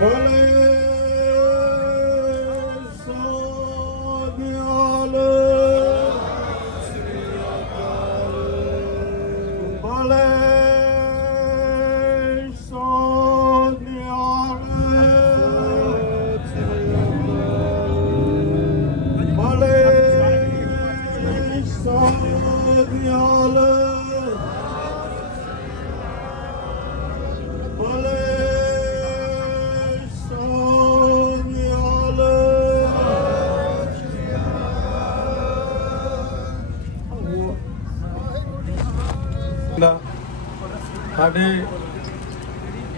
ਬੋਲੇ ਸੋ ਨਿਹਾਲ ਬੋਲੇ ਸੋ ਨਿਹਾਲ ਬੋਲੇ ਸੋ ਨਿਹਾਲ ਸਾਡੇ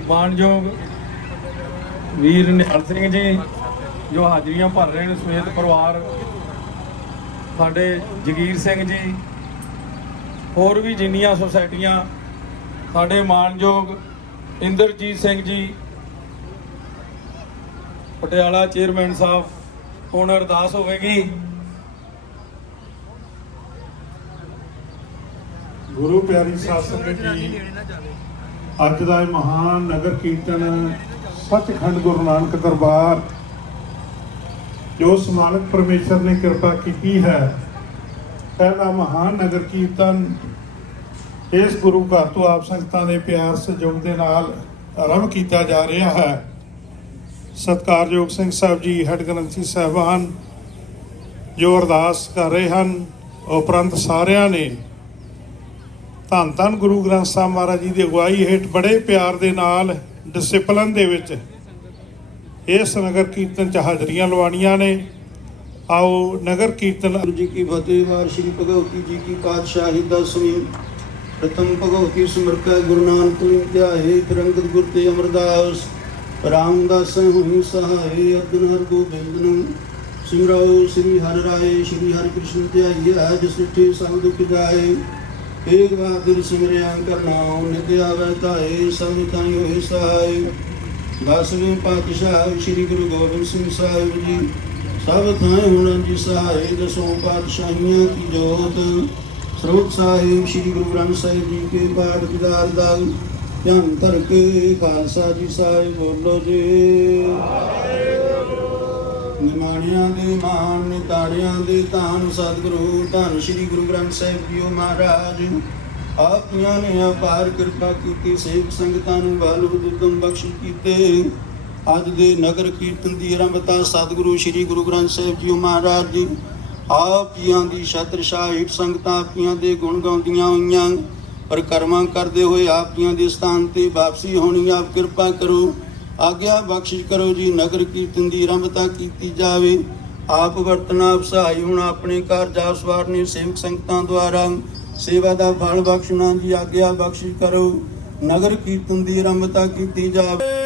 ਮਾਣਯੋਗ ਵੀਰ ਨਿਹਾਲ ਸਿੰਘ ਜੀ ਜੋ ਹਾਜ਼ਰੀਆਂ ਭਰ ਰਹੇ ਨੇ ਸਮੇਤ ਪਰਿਵਾਰ, ਸਾਡੇ ਜਗੀਰ ਸਿੰਘ ਜੀ, ਹੋਰ ਵੀ ਜਿੰਨੀਆਂ ਸੁਸਾਇਟੀਆਂ, ਸਾਡੇ ਮਾਣਯੋਗ ਇੰਦਰਜੀਤ ਸਿੰਘ ਜੀ ਪਟਿਆਲਾ ਚੇਅਰਮੈਨ ਸਾਹਿਬ, ਹੁਣ ਅਰਦਾਸ ਹੋਵੇਗੀ। ਗੁਰੂ ਪਿਆਰੀ ਸਾਧ ਸੰਗਤ ਜੀ, ਅੱਜ ਦਾ ਇਹ ਮਹਾਨ ਨਗਰ ਕੀਰਤਨ ਸੱਚਖੰਡ ਗੁਰੂ ਨਾਨਕ ਦਰਬਾਰ ਜੋ ਸਮਾਨਕ ਪਰਮੇਸ਼ਰ ਨੇ ਕਿਰਪਾ ਕੀਤੀ ਹੈ, ਇਹਦਾ ਮਹਾਨ ਨਗਰ ਕੀਰਤਨ ਇਸ ਗੁਰੂ ਘਰ ਤੋਂ ਆਪ ਸੰਗਤਾਂ ਦੇ ਪਿਆਰ ਸਹਿਯੋਗ ਦੇ ਨਾਲ ਆਰੰਭ ਕੀਤਾ ਜਾ ਰਿਹਾ ਹੈ। ਸਤਿਕਾਰਯੋਗ ਸਿੰਘ ਸਾਹਿਬ ਜੀ, ਹੈੱਡ ਗ੍ਰੰਥੀ ਸਾਹਿਬਾਨ ਜੋ ਅਰਦਾਸ ਕਰ ਰਹੇ ਹਨ, ਉਪਰੰਤ ਸਾਰਿਆਂ ਨੇ ਧੰਨ ਧੰਨ ਗੁਰੂ ਗ੍ਰੰਥ ਸਾਹਿਬ ਮਹਾਰਾਜ ਜੀ ਦੀ ਅਗਵਾਈ ਹੇਠ ਬੜੇ ਪਿਆਰ ਦੇ ਨਾਲ ਡਿਸਿਪਲਨ ਦੇ ਵਿੱਚ ਇਸ ਨਗਰ ਕੀਰਤਨ 'ਚ ਹਾਜ਼ਰੀਆਂ ਲਵਾਉਣੀਆਂ ਨੇ। ਆਓ ਨਗਰ ਕੀਰਤਨ। ਗੁਰੂ ਜੀ ਕੀ ਫਤਿਹ। ਵਾਰ ਸ਼੍ਰੀ ਭਗਵਤੀ ਜੀ ਕੀ ਪਾਤਸ਼ਾਹੀ ਦਸਵੀਂ ਪ੍ਰਥਮ ਭਗਵਤੀ ਸਮਰਕਾ ਗੁਰੂ ਨਾਨਕ ਧਿਆਏ ਫਿਰ ਅੰਗਦ ਗੁਰ ਤੇ ਅਮਰਦਾਸ ਰਾਮਦਾਸ ਹੋਈ ਸਹਾਏ ਅਰਜਨ ਹਰ ਗੋਬਿੰਦ ਨੂੰ ਸਿਮਰਾਓ ਸ੍ਰੀ ਹਰਿ ਰਾਏ ਸ਼੍ਰੀ ਹਰਿ ਕ੍ਰਿਸ਼ਨ ਧਿਆਈਆ ਜਿਸ ਨਿਠੇ ਸਭ ਦੁਖ ਜਾਏ ਏਕ ਬਹਾਦਰ ਸਿਮਰਿਆ ਕਰਨਾਉ ਨਿਤ ਆਵੈ ਧਾਏ ਸਭ ਥਾਈ ਹੋਏ ਸਹਾਏ। ਦਸਵੇਂ ਪਾਤਸ਼ਾਹ ਸ਼੍ਰੀ ਗੁਰੂ ਗੋਬਿੰਦ ਸਿੰਘ ਸਾਹਿਬ ਜੀ ਸਭ ਥਾਈ ਹੋਣਾ ਜੀ ਸਹਾਏ। ਦਸੋਂ ਪਾਤਸ਼ਾਹੀਆਂ ਕੀ ਜੋਤ ਸਰੂਪ ਸਾਹਿਬ ਸ਼੍ਰੀ ਗੁਰੂ ਗ੍ਰੰਥ ਸਾਹਿਬ ਜੀ ਕੇ ਪਾਠ ਵਿਦਾਰ ਦਾ ਧਿਆਨ ਧਰ ਕੇ ਖਾਲਸਾ ਜੀ ਸਾਹਿਬ ਬੋਲੋ ਜੀ। ਨਿਮਾਣਿਆਂ ਦੇ ਮਾਣ ਨਿਤਾੜਿਆਂ ਦੇ ਧੰਨ ਸਤਿਗੁਰੂ ਧੰਨ ਸ਼੍ਰੀ ਗੁਰੂ ਗ੍ਰੰਥ ਸਾਹਿਬ ਜੀਓ ਮਹਾਰਾਜ ਆਪੀਆਂ ਨੇ ਅਪਾਰ ਕਿਰਪਾ ਕੀਤੀ, ਸੇਵਕ ਸੰਗਤਾਂ ਨੂੰ ਬਲ ਉਦਮ ਬਖਸ਼ ਕੀਤੇ। ਅੱਜ ਦੇ ਨਗਰ ਕੀਰਤਨ ਦੀ ਆਰੰਭਤਾ ਸਤਿਗੁਰੂ ਸ਼੍ਰੀ ਗੁਰੂ ਗ੍ਰੰਥ ਸਾਹਿਬ ਜੀਓ ਮਹਾਰਾਜ ਜੀ ਆਪੀਆਂ ਦੀ ਛਤਰ ਛਾਂ ਹੇਠ ਸੰਗਤਾਂ ਆਪੀਆਂ ਦੇ ਗੁਣ ਗਾਉਂਦੀਆਂ ਹੋਈਆਂ, ਪਰਿਕਰਮਾ ਕਰਦੇ ਹੋਏ ਆਪੀਆਂ ਦੇ ਸਥਾਨ ਤੇ ਵਾਪਸੀ ਹੋਣੀ। ਆਪ ਕਿਰਪਾ ਕਰੋ, ਆਗਿਆ ਬਖਸ਼ਿਸ਼ ਕਰੋ ਜੀ। ਨਗਰ ਕੀਰਤਨ ਦੀ ਆਰੰਭਤਾ ਕੀਤੀ ਜਾਵੇ। ਆਪ ਵਰਤਣਾ ਸਹਾਈ ਹੁਣ ਆਪਣੇ ਘਰ ਜਾ ਸਵਾਰਨੇ ਸੇਵਕ ਸੰਗਤਾਂ ਦੁਆਰਾ ਸੇਵਾ ਦਾ ਫਲ ਬਖਸ਼ਣਾ ਜੀ। ਆਗਿਆ ਬਖਸ਼ਿਸ਼ ਕਰੋ, ਨਗਰ ਕੀਰਤਨ ਦੀ ਆਰੰਭਤਾ ਕੀਤੀ ਜਾਵੇ।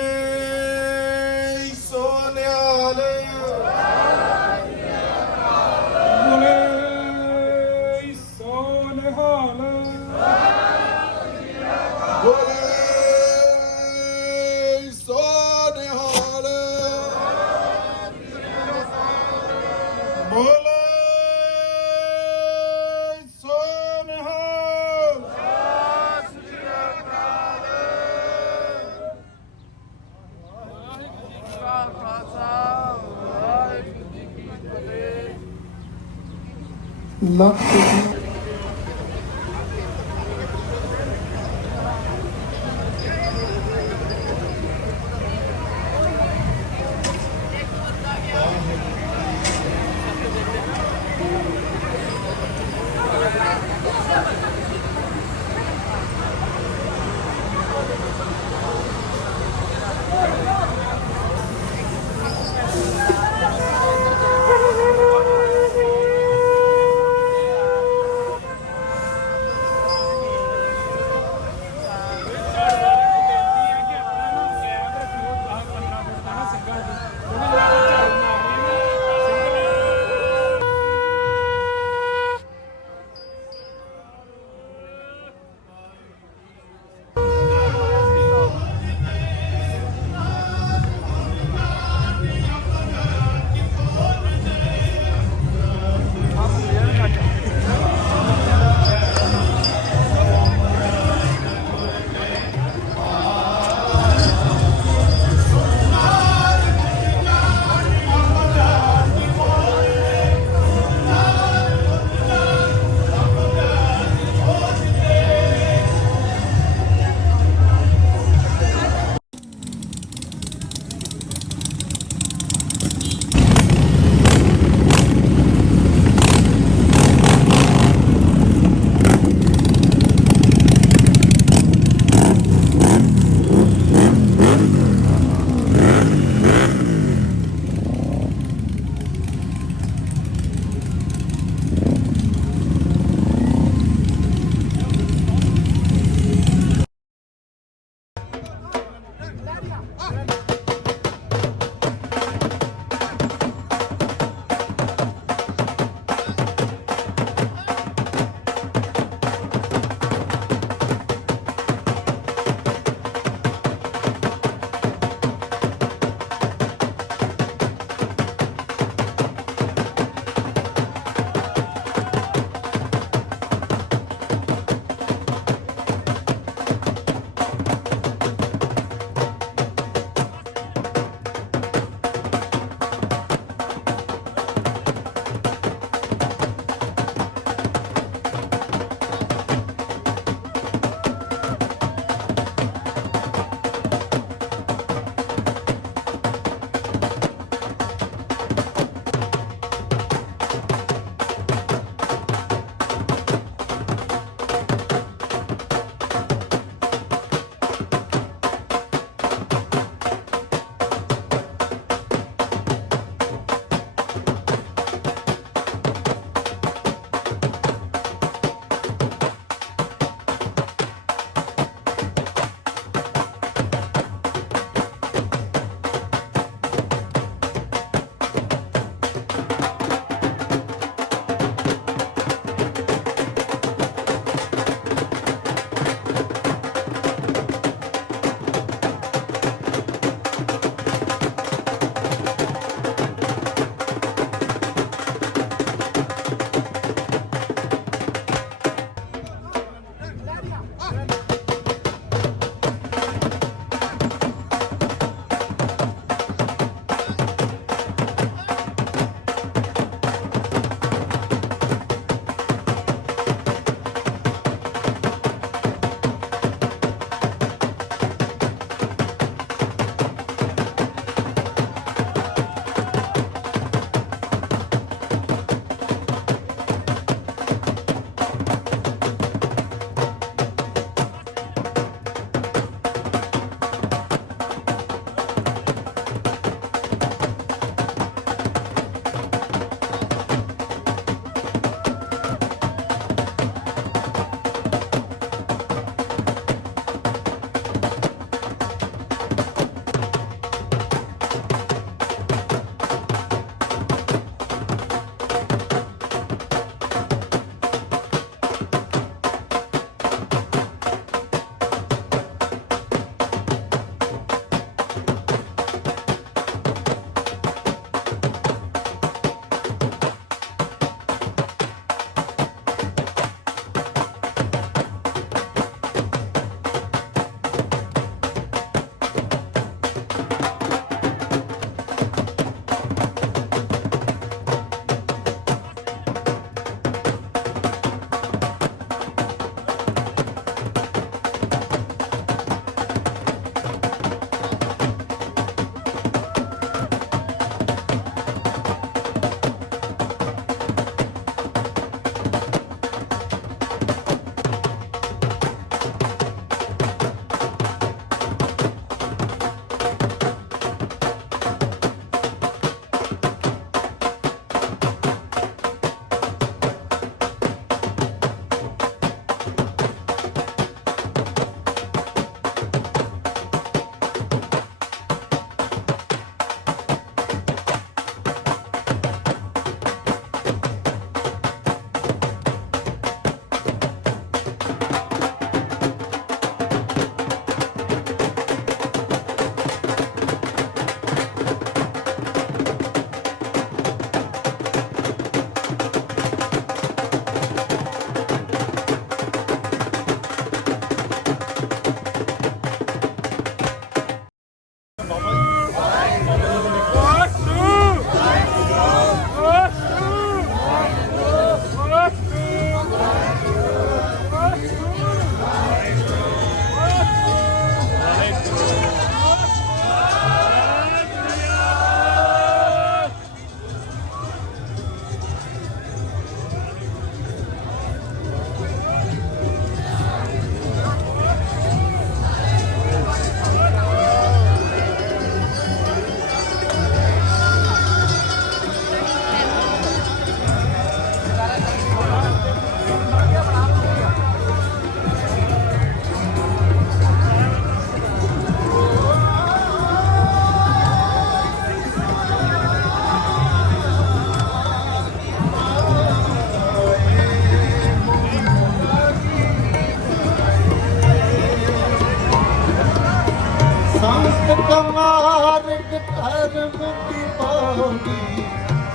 ਮਾਰਗ ਧਰਮ ਦੀ ਪਾਉਂਦੀ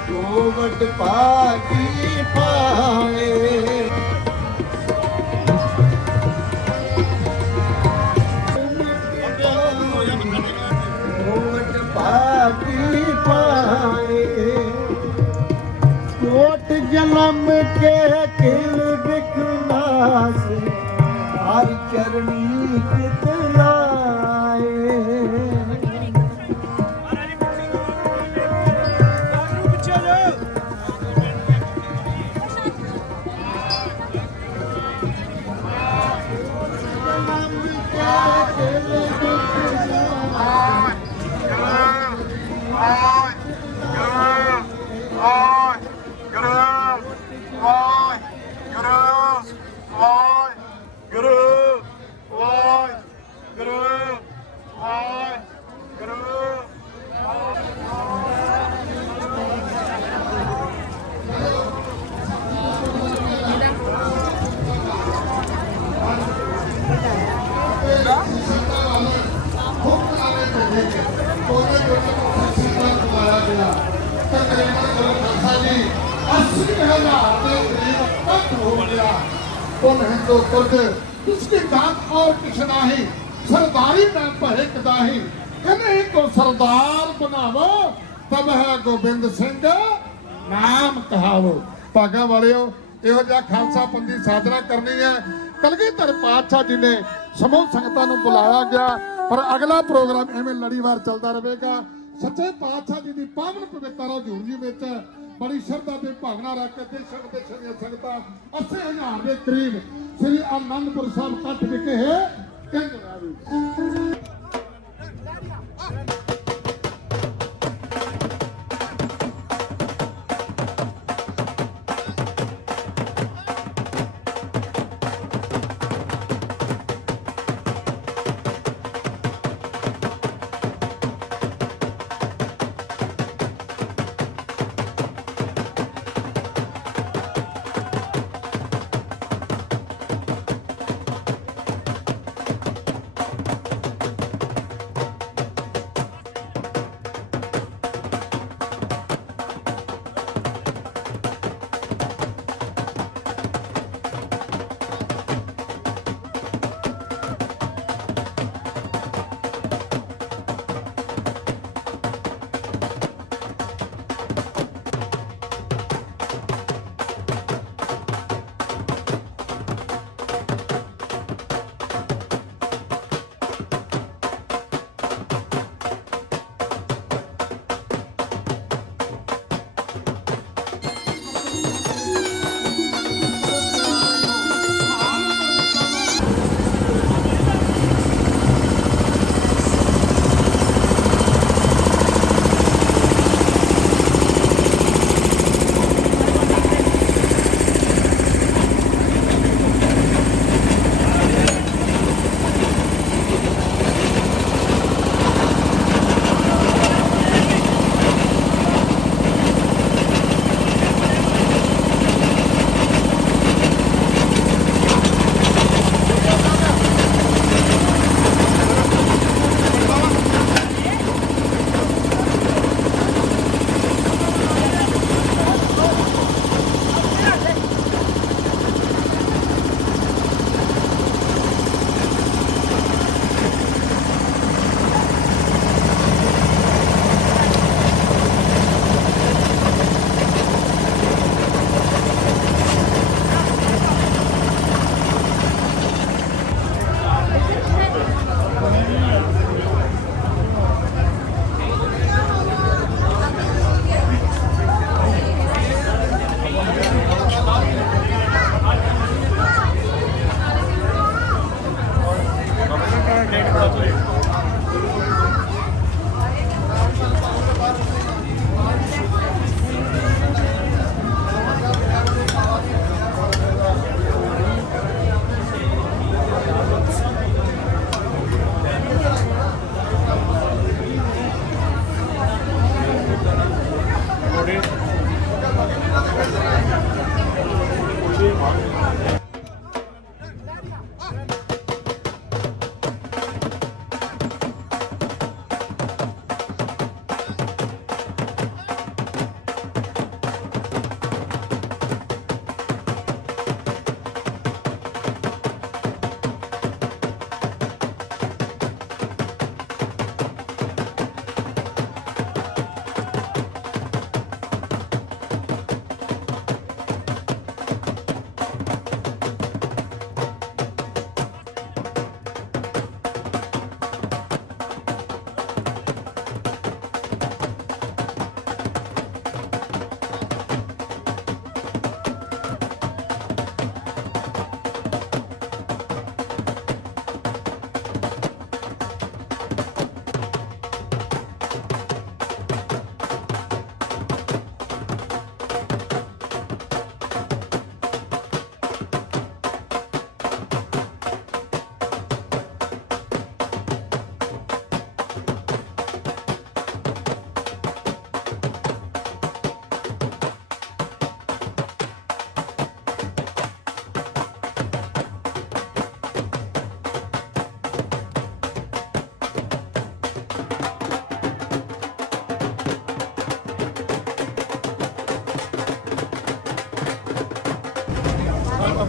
ਜੋ ਵਡ ਭਾਗੀ ਪਾਏ भागी पाए कोट जन्म के किल बिकनास हर चरनी कितलाए उसकी दात और कुछ नाही सरदारी में भरे कदाही इन्हीं को सरदार बनावो तब है गोबिंद सिंह नाम कहावो भागा वालियो ਇਹੋ ਜਿਹਾ ਖਾਲਸਾ ਪੰਥੀ ਸਾਧਨਾ ਕਰਨੀ ਹੈ ਕਲਗੀਧਰ ਪਾਤਸ਼ਾਹ ਜੀ ਨੇ ਸਮੂਹ ਸੰਗਤਾਂ ਨੂੰ ਬੁਲਾਇਆ ਗਿਆ ਪਰ ਅਗਲਾ ਪ੍ਰੋਗਰਾਮ ਐਵੇਂ ਲੜੀਵਾਰ ਚੱਲਦਾ ਰਹੇਗਾ ਸੱਚੇ ਪਾਤਸ਼ਾਹ ਜੀ ਦੀ ਪਾਵਨ ਪਵਿੱਤਰ ਹਜ਼ੂਰ ਜੀ ਵਿੱਚ ਬੜੀ ਸ਼ਰਧਾ ਤੇ ਭਾਵਨਾ ਰੱਖ ਕੇ ਦੇਸ਼ਾਂ ਵਿਦੇਸ਼ਾਂ ਦੀਆਂ ਸੰਗਤਾਂ 80,000 ਦੇ ਕਰੀਬ ਸ੍ਰੀ ਆਨੰਦਪੁਰ ਸਾਹਿਬ ਕੱਟ ਵਿਖੇ ਕਹਿੰਦੇ ਰਾਵੀ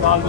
ਸਾਲ